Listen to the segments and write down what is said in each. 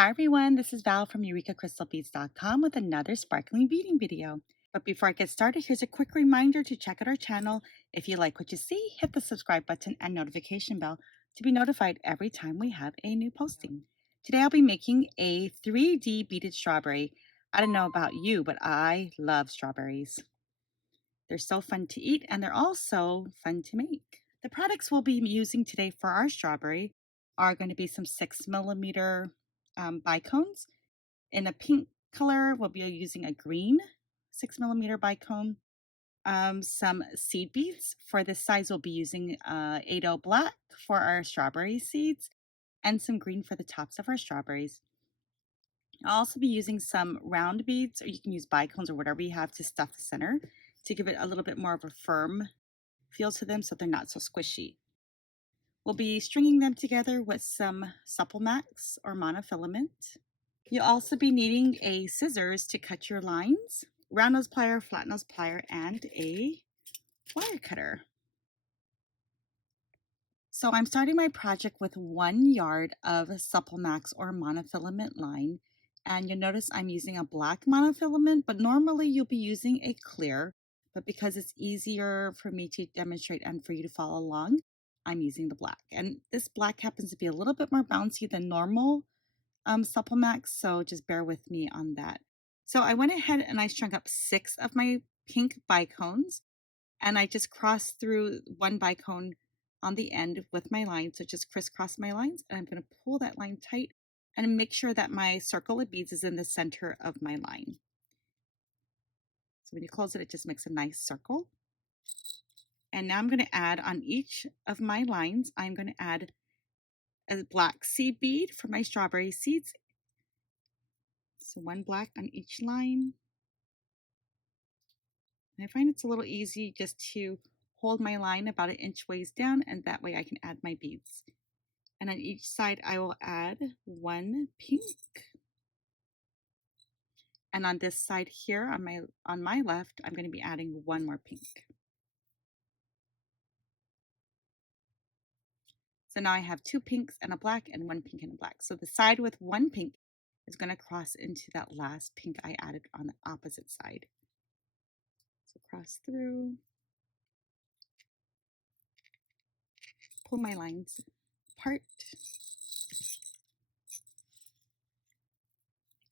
Hi everyone, this is Val from EurekaCrystalBeads.com with another sparkling beading video. But before I get started, here's a quick reminder to check out our channel. If you like what you see, hit the subscribe button and notification bell to be notified every time we have a new posting. Today I'll be making a 3D beaded strawberry. I don't know about you, but I love strawberries. They're so fun to eat and they're also fun to make. The products we'll be using today for our strawberry are going to be some 6mm bicones. In a pink color, we'll be using a green 6mm bicone. Some seed beads. For this size, we'll be using 80 black for our strawberry seeds and some green for the tops of our strawberries. I'll also be using some round beads, or you can use bicones or whatever you have to stuff the center to give it a little bit more of a firm feel to them so they're not so squishy. We'll be stringing them together with some supple max or monofilament. You'll also be needing a scissors to cut your lines, round nose plier, flat nose plier, and a wire cutter. So I'm starting my project with 1 yard of supple max or monofilament line. And you'll notice I'm using a black monofilament, but normally you'll be using a clear. But because it's easier for me to demonstrate and for you to follow along, I'm using the black. And this black happens to be a little bit more bouncy than normal supple max, so just bear with me on that. So I went ahead and I strung up 6 of my pink bicones, and I just crossed through one bicone on the end with my line. So just crisscross my lines, and I'm going to pull that line tight and make sure that my circle of beads is in the center of my line. So when you close it, it just makes a nice circle. And now I'm going to add on each of my lines, I'm going to add a black seed bead for my strawberry seeds. So 1 black on each line. And I find it's a little easy just to hold my line about 1 inch ways down, and that way I can add my beads. And on each side I will add 1 pink. And on this side here on my left, I'm going to be adding 1 more pink. So now I have 2 pinks and a black and 1 pink and a black. So the side with 1 pink is going to cross into that last pink I added on the opposite side. So cross through, pull my lines apart.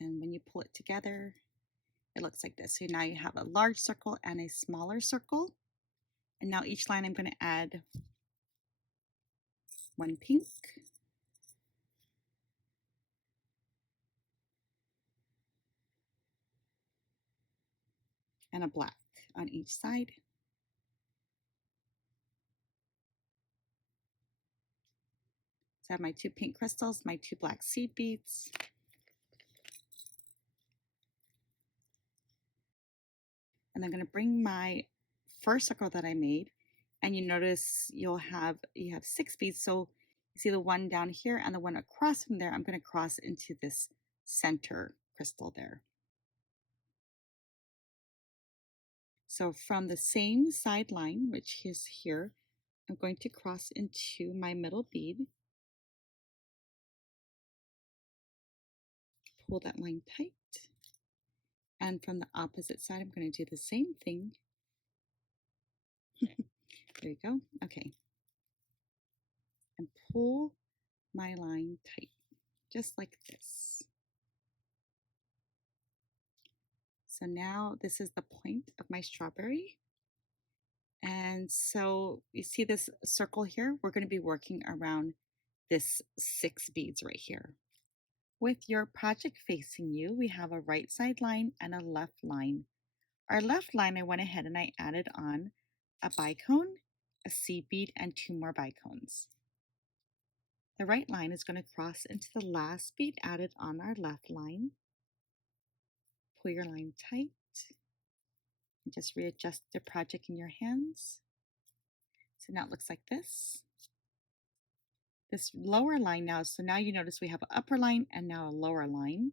And when you pull it together, it looks like this. So now you have a large circle and a smaller circle. And now each line I'm going to add 1 pink. And a black on each side. So I have my 2 pink crystals, my 2 black seed beads. And I'm going to bring my first circle that I made, and you notice you have 6 beads. So you see the one down here and the one across from there. I'm going to cross into this center crystal there. So from the same side line, which is here, I'm going to cross into my middle bead. Pull that line tight. And from the opposite side, I'm going to do the same thing. There you go. Okay. And pull my line tight, just like this. So now this is the point of my strawberry. And so you see this circle here? We're going to be working around this 6 beads right here. With your project facing you, we have a right side line and a left line. Our left line, I went ahead and I added on a bicone, a seed bead, and 2 more bicones. The right line is going to cross into the last bead added on our left line. Pull your line tight and just readjust the project in your hands. So now it looks like this. This lower line now, so now you notice we have an upper line and now a lower line.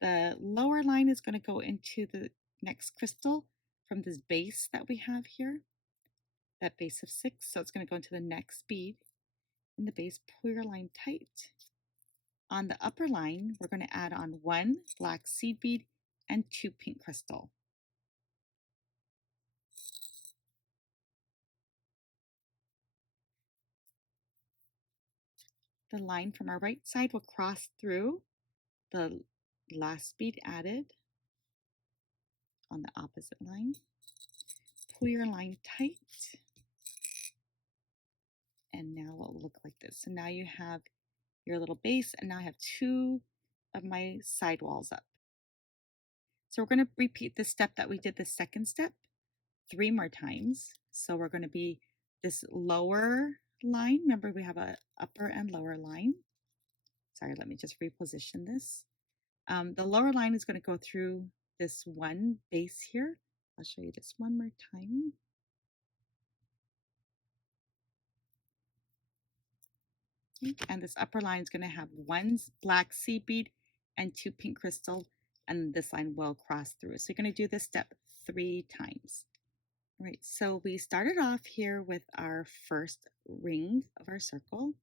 The lower line is going to go into the next crystal from this base that we have here, that base of 6. So it's going to go into the next bead in the base. Pull your line tight On the upper line, we're going to add on 1 black seed bead and 2 pink crystal. The line from our right side will cross through the last bead added on the opposite line. Pull your line tight, and now it will look like this. So now you have your little base, and now I have 2 of my side walls up. So we're going to repeat the step that we did the second step 3 more times. So we're going to be this lower line. Remember, we have a upper and lower line. Sorry, let me just reposition this. The lower line is going to go through this one base here. I'll show you this one more time. And this upper line is going to have 1 black seed bead and 2 pink crystal, and this line will cross through. So you're going to do this step 3 times. All right, so we started off here with our first ring of our circle.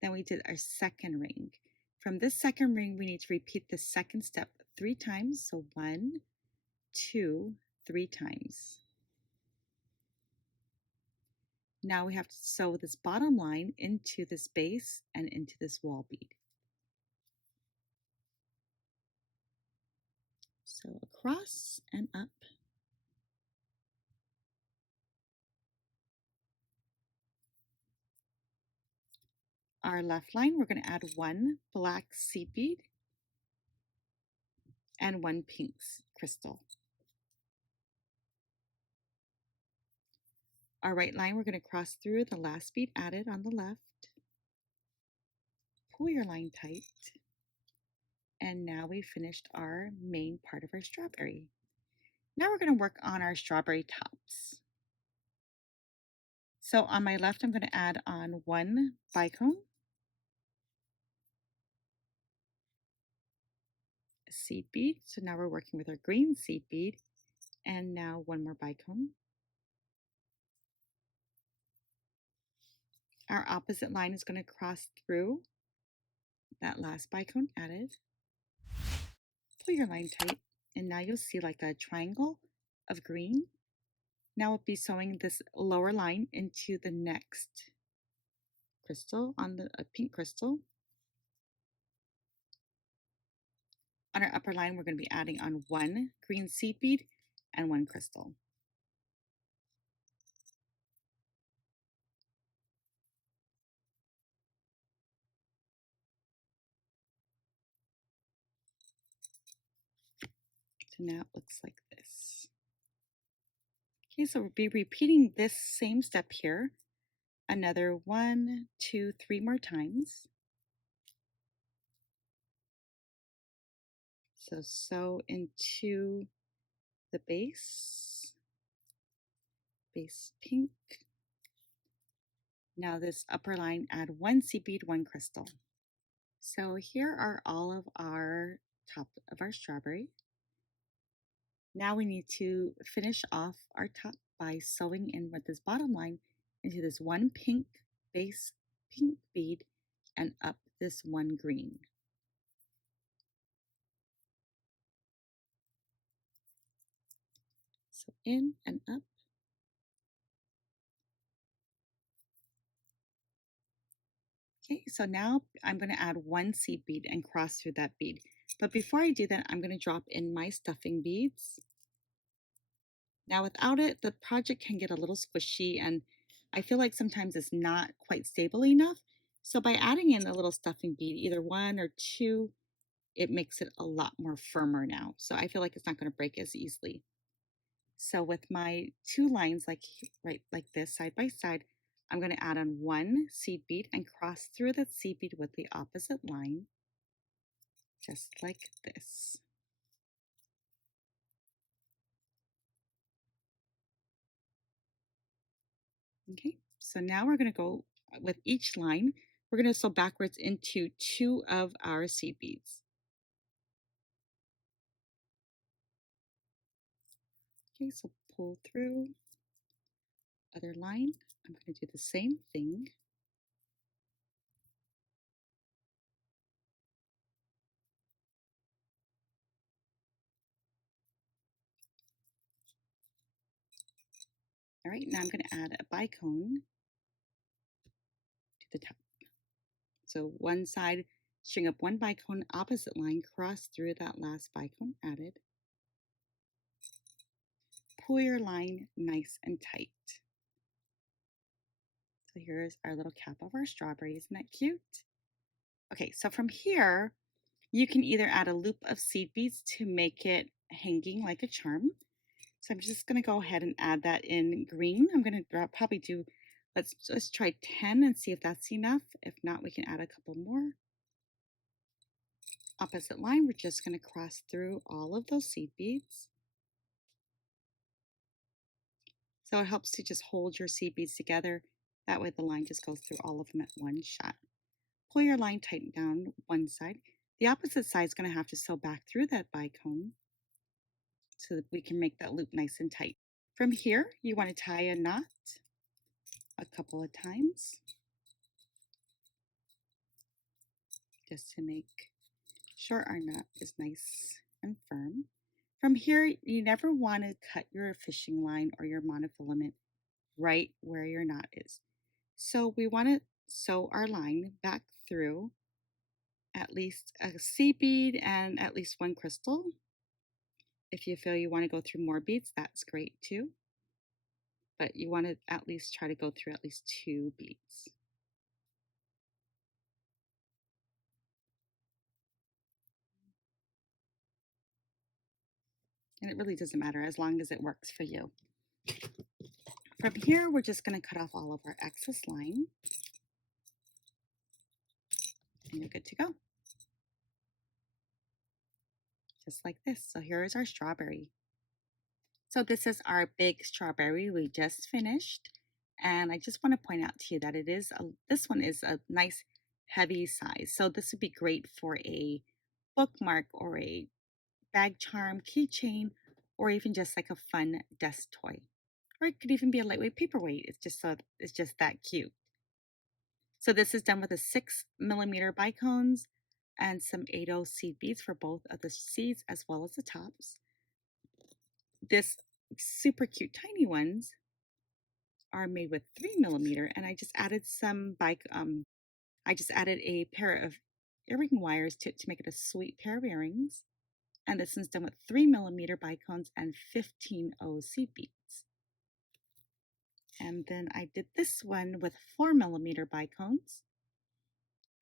Then we did our second ring. From this second ring, we need to repeat the second step 3 times. So 1, 2, 3 times. Now we have to sew this bottom line into this base and into this wall bead. So across and up. Our left line, we're going to add 1 black seed bead and 1 pink crystal. Our right line, we're going to cross through the last bead added on the left. Pull your line tight. And now we finished our main part of our strawberry. Now we're going to work on our strawberry tops. So on my left, I'm going to add on 1 bicone, a seed bead. So now we're working with our green seed bead. And now 1 more bicone. Our opposite line is going to cross through that last bicone added. Pull your line tight, and now you'll see like a triangle of green. Now we'll be sewing this lower line into the next crystal on the pink crystal. On our upper line, we're going to be adding on 1 green seed bead and 1 crystal. So now it looks like this. Okay, so we'll be repeating this same step here another 1, 2, 3 more times. So sew into the base pink. Now this upper line, add 1 seed bead, 1 crystal. So here are all of our top of our strawberry. Now we need to finish off our top by sewing in with this bottom line into this 1 pink base pink bead and up this 1 green. So in and up. Okay, so now I'm going to add 1 seed bead and cross through that bead. But before I do that, I'm going to drop in my stuffing beads. Now without it, the project can get a little squishy, and I feel like sometimes it's not quite stable enough. So by adding in a little stuffing bead, either 1 or 2, it makes it a lot more firmer now. So I feel like it's not going to break as easily. So with my 2 lines right like this side by side, I'm going to add on 1 seed bead and cross through that seed bead with the opposite line, just like this. Okay, so now we're going to go with each line. We're going to sew backwards into 2 of our seed beads. Okay, so pull through, other line. I'm going to do the same thing. right, now I'm going to add a bicone to the top. So one side, string up one bicone, opposite line, cross through that last bicone added. Pull your line nice and tight. So here's our little cap of our strawberries. Isn't that cute? Okay, so from here, you can either add a loop of seed beads to make it hanging like a charm. So I'm just going to go ahead and add that in green. I'm going to probably do, let's just try 10 and see if that's enough. If not, we can add a couple more. Opposite line, we're just going to cross through all of those seed beads. So it helps to just hold your seed beads together. That way the line just goes through all of them at one shot. Pull your line tight down one side. The opposite side is going to have to sew back through that bicone so that we can make that loop nice and tight. From here, you want to tie a knot a couple of times just to make sure our knot is nice and firm. From here, you never want to cut your fishing line or your monofilament right where your knot is. So we want to sew our line back through at least a seed bead and at least one crystal. If you feel you want to go through more beads, that's great too. But you want to at least try to go through at least 2 beads. And it really doesn't matter as long as it works for you. From here, we're just going to cut off all of our excess line. And you're good to go. Just like this. So here is our strawberry. So this is our big strawberry we just finished. And I just want to point out to you that this one is a nice heavy size. So this would be great for a bookmark or a bag charm, keychain, or even just like a fun desk toy. Or it could even be a lightweight paperweight. It's just that cute. So this is done with a 6mm bicones and some 8/0 seed beads for both of the seeds as well as the tops. This super cute tiny ones are made with 3mm, and I just added I just added a pair of earring wires to make it a sweet pair of earrings. And this one's done with 3mm bicones and 15/0 seed beads. And then I did this one with 4mm bicones.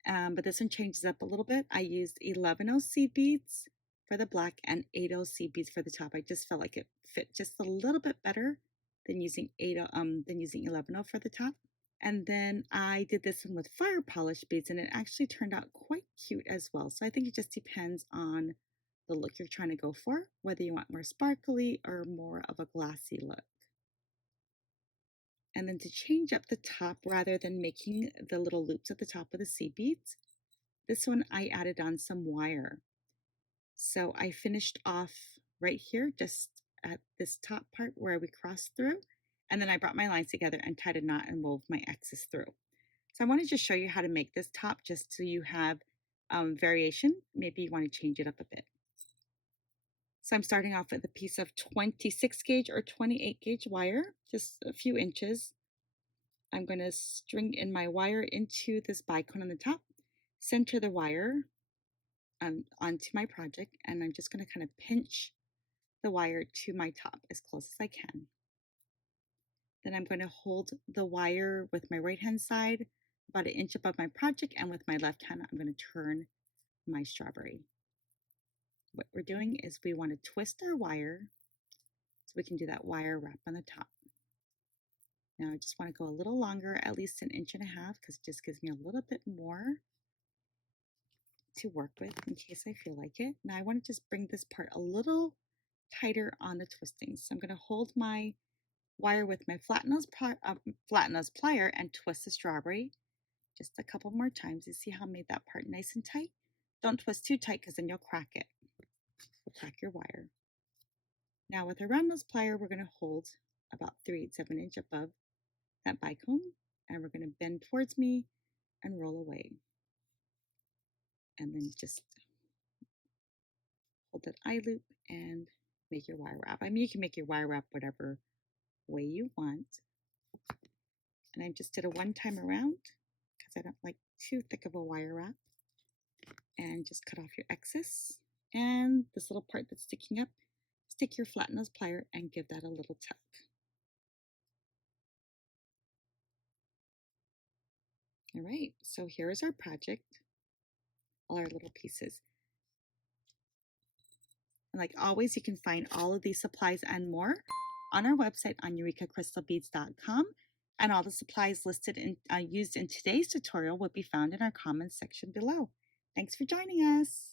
But this one changes up a little bit. I used 11/0 seed beads for the black and 8/0 seed beads for the top. I just felt like it fit just a little bit better than using 11/0 for the top. And then I did this one with fire polish beads, and it actually turned out quite cute as well. So I think it just depends on the look you're trying to go for, whether you want more sparkly or more of a glassy look. And then to change up the top, rather than making the little loops at the top of the seed beads, this one I added on some wire. So I finished off right here, just at this top part where we crossed through, and then I brought my lines together and tied a knot and wove my excess through. So I want to just show you how to make this top just so you have variation. Maybe you want to change it up a bit. So I'm starting off with a piece of 26 gauge or 28 gauge wire, just a few inches. I'm going to string in my wire into this bicone on the top, center the wire onto my project, and I'm just going to kind of pinch the wire to my top as close as I can. Then I'm going to hold the wire with my right hand side about 1 inch above my project, and with my left hand I'm going to turn my strawberry. What we're doing is we want to twist our wire so we can do that wire wrap on the top. Now I just want to go a little longer, at least 1.5 inches, because it just gives me a little bit more to work with in case I feel like it. Now I want to just bring this part a little tighter on the twisting. So I'm going to hold my wire with my flat nose plier and twist the strawberry just a couple more times. You see how I made that part nice and tight? Don't twist too tight because then you'll crack it. You'll crack your wire. Now with our round nose plier, we're going to hold about 3/8 of an inch above that bicone, and we're going to bend towards me and roll away. And then just hold that eye loop and make your wire wrap. I mean, you can make your wire wrap whatever way you want. And I just did a one-time around because I don't like too thick of a wire wrap. And just cut off your excess. And this little part that's sticking up, stick your flat nose plier and give that a little tug. All right, so here is our project, all our little pieces. And like always, you can find all of these supplies and more on our website on EurekaCrystalBeads.com. And all the supplies listed and used in today's tutorial will be found in our comments section below. Thanks for joining us.